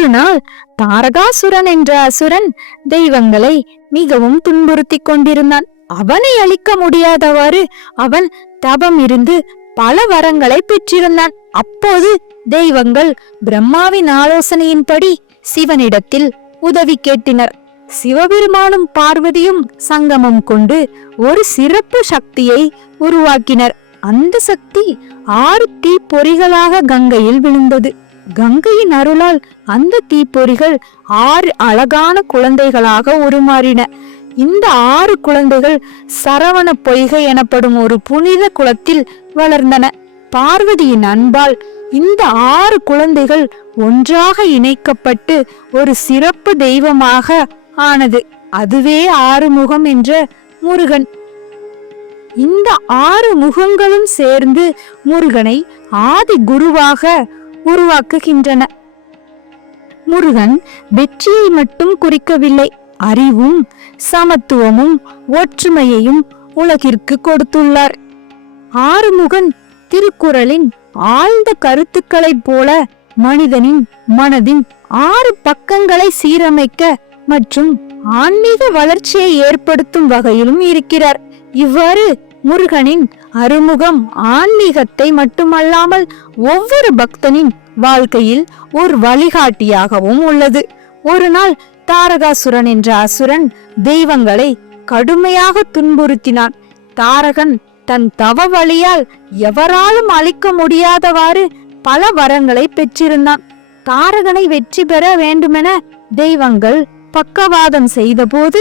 ஒரு நாள் தாரகாசுரன் என்ற அசுரன் தெய்வங்களை மிகவும் துன்புறுத்தி கொண்டிருந்தான். அவனை அழிக்க முடியாதவாறு அவன் தபம் இருந்து பல வரங்களை பெற்றிருந்தான். அப்போது தெய்வங்கள் பிரம்மாவின் ஆலோசனையின்படி சிவனிடத்தில் உதவி கேட்டனர். சிவபெருமானும் பார்வதியும் சங்கமம் கொண்டு ஒரு சிறப்பு சக்தியை உருவாக்கினர். அந்த சக்தி 6 தீப்பொறிகளாக கங்கையில் விழுந்தது. கங்கையின் அருளால் அந்த தீப்பொறிகள் 6 அழகான குழந்தைகளாக உருமாறின. இந்த 6 குழந்தைகள் சரவண பொய்கை எனப்படும் ஒரு புனித குளத்தில் வளர்ந்தன. பார்வதியின் அன்பால் இந்த 6 குழந்தைகள் ஒன்றாக இணைக்கப்பட்டு ஒரு சிறப்பு தெய்வமாக ஆனது. அதுவே ஆறுமுகம் என்ற முருகன். இந்த 6 முகங்களும் சேர்ந்து முருகனை ஆதி குருவாக உருவாக்குகின்றன. முருகன் வெற்றியை மட்டும் குறிக்கவில்லை, அறிவும் சமத்துவமும் ஒற்றுமையையும் உலகிற்கு கொடுத்துள்ளார். ஆறுமுகன் திருக்குறளின் ஆழ்ந்த கருத்துக்களைப் போல மனிதனின் மனதின் 6 பக்கங்களை சீரமைக்க மற்றும் ஆன்மீக வளர்ச்சியை ஏற்படுத்தும் வகையிலும் இருக்கிறார். இவ்வாறு முருகனின் அருமுகம் ஆன்மீகத்தை மட்டுமல்லாமல் ஒவ்வொரு பக்தனின் வாழ்க்கையில் ஒரு வழிகாட்டியாகவும் உள்ளது. ஒரு நாள் தாரகாசுரன் என்ற அசுரன் தெய்வங்களை கடுமையாக துன்புறுத்தினான். தாரகன் தன் தவ வழியால் எவராலும் அழிக்க முடியாதவாறு பல வரங்களை பெற்றிருந்தான். தாரகனை வெற்றி பெற வேண்டுமென தெய்வங்கள் பக்கவாதம் செய்த போது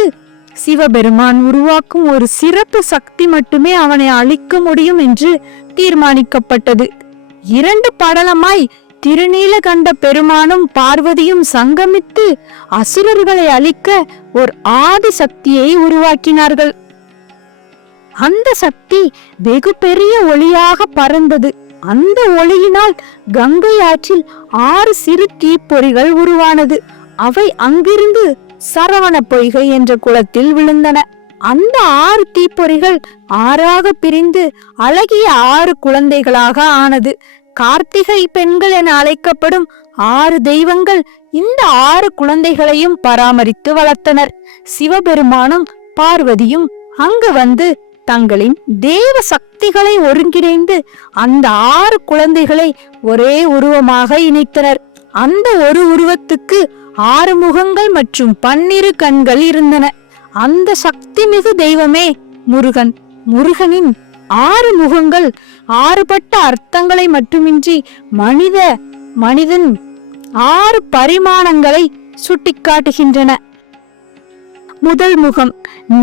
சிவபெருமான் உருவாக்கும் ஒரு சிறப்பு சக்தி மட்டுமே அவனை அழிக்க முடியும் என்று தீர்மானிக்கப்பட்டது. 2 படலமாய் திருநீலகண்ட பெருமானும் பார்வதியும் சங்கமித்து அசுரர்களை அழிக்க ஒரு ஆதி சக்தியை உருவாக்கினார்கள். அந்த சக்தி வெகு பெரிய ஒளியாக பறந்தது. அந்த ஒளியினால் கங்கை ஆற்றில் 6 சிறு தீப்பொறிகள் உருவானது. அவை அங்கிருந்து சரவண பொய்கை என்ற குளத்தில் விழுந்தன. அந்த 6 தீப்பொறிகள் 6ஆக பிரிந்து அழகிய 6 குழந்தைகளாக ஆனது. கார்த்திகை பெண்கள் என அழைக்கப்படும் 6 தெய்வங்கள் இந்த 6 குழந்தைகளையும் பராமரித்து வளர்த்தனர். சிவபெருமானும் பார்வதியும் அங்கு வந்து தங்களின் தேவ சக்திகளை ஒருங்கிணைந்து அந்த 6 குழந்தைகளை ஒரே உருவமாக இணைத்தனர். அந்த ஒரு உருவத்துக்கு 6 முகங்கள் மற்றும் 12 கண்கள் இருந்தன. அந்த சக்தி மிகு தெய்வமே முருகன். முருகனின் 6 முகங்கள் 6 பட்ட அர்த்தங்களை மட்டுமின்றி மனிதன் 6 பரிமாணங்களை சுட்டிக்காட்டுகின்றன. முதல் முகம்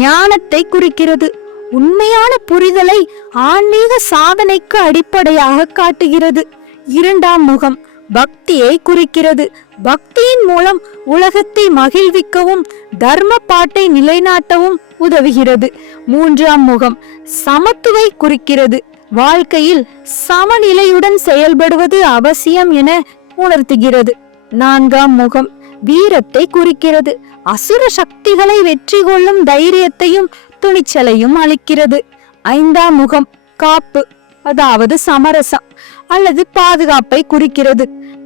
ஞானத்தை குறிக்கிறது. உண்மையான புரிதலை ஆன்மீக சாதனைக்கு அடிப்படையாக காட்டுகிறது. 2ஆம் முகம் பக்தியை குறிக்கிறது. பக்தியின் மூலம் உலகத்தை மகிழ்விக்கவும் தர்ம பாட்டை நிலைநாட்டவும் உதவுகிறது. 3ஆம் முகம் சமத்துவை குறிக்கிறது. வாழ்க்கையில் சமநிலையுடன் செயல்படுவது அவசியம் என உணர்த்துகிறது. 4ஆம் முகம் வீரத்தை குறிக்கிறது. அசுர சக்திகளை வெற்றி கொள்ளும் தைரியத்தையும் துணிச்சலையும் அளிக்கிறது. 5ஆம் முகம் காப்பு, அதாவது சமரசம் அல்லது பாதுகாப்பை குறிக்கிறது.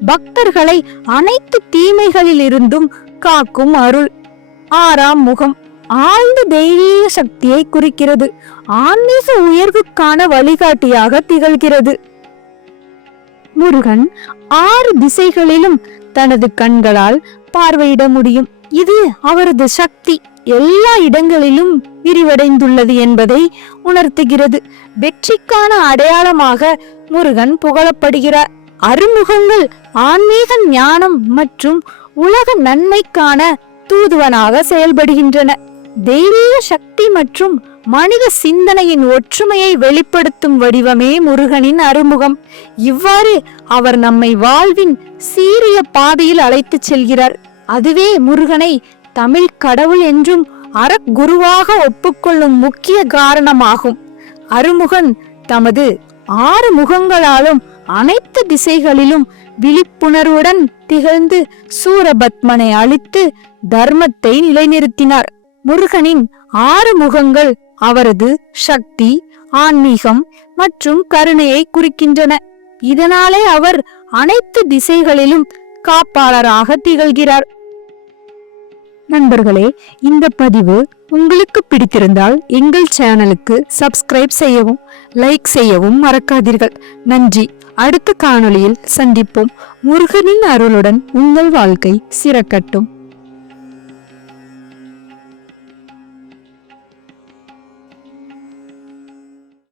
பக்தர்களை அனைத்து தீமைகளில் இருந்தும் காக்கும் அருள். 6ஆம் முகம் ஆழ்ந்த தெய்வீக சக்தியை குறிக்கிறது. ஆன்மீக உயர்வுக்கான வழிகாட்டியாக திகழ்கிறது. முருகன் 6 திசைகளிலும் தனது கண்களால் பார்வையிட முடியும். இது அவரது சக்தி எல்லா இடங்களிலும் விரிவடைந்துள்ளது என்பதை உணர்த்துகிறது. வெற்றிக்கான அடையாளமாக முருகன் புகழப்படுகிறார். அருமுகங்கள் ஆன்மீக ஞானம் மற்றும் உலக நன்மைக்கான தூதுவனாக செயல்படுகின்றன. தெய்வீக சக்தி மற்றும் மனித சிந்தனையின் ஒற்றுமையை வெளிப்படுத்தும் வடிவமே முருகனின் அருமுகம். இவ்வாறு அவர் நம்மை வாழ்வின் சீரிய பாதையில் அழைத்து செல்கிறார். அதுவே முருகனை தமிழ் கடவுள் என்றும் அறக்குருவாக ஒப்புக்கொள்ளும் முக்கிய காரணமாகும். அருமுகன் தமது 6 முகங்களாலும் அனைத்து திசைகளிலும் விழிப்புணர்வுடன் திகழ்ந்து சூரபத்மனை அழித்து தர்மத்தை நிலைநிறுத்தினார். முருகனின் 6 முகங்கள் அவரது சக்தி, ஆன்மீகம் மற்றும் கருணையை குறிக்கின்றன. இதனாலே அவர் அனைத்து திசைகளிலும் காப்பாளராக திகழ்கிறார். நண்பர்களே, இந்த பதிவு உங்களுக்கு பிடித்திருந்தால் எங்கள் சேனலுக்கு சப்ஸ்கிரைப் செய்யவும் லைக் செய்யவும் மறக்காதீர்கள். நன்றி. அடுத்த காணொளியில் சந்திப்போம். முருகனின் அருளுடன் உங்கள் வாழ்க்கை சிறக்கட்டும்.